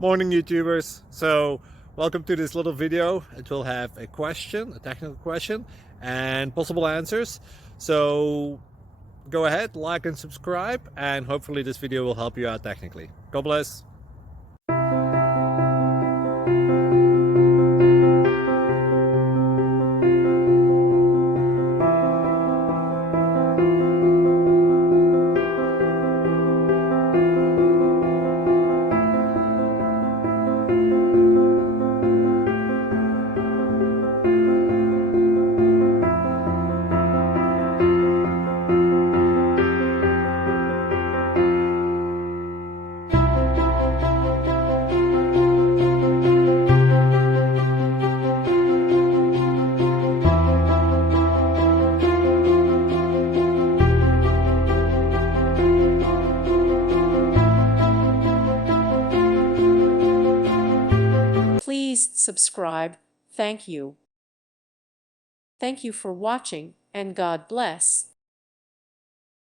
Morning YouTubers. So welcome to this little video. It will have a question, a technical question, and possible answers. So go ahead, like and subscribe, and hopefully this video will help you out technically. God bless. Please subscribe. Thank you. Thank you for watching, and God bless.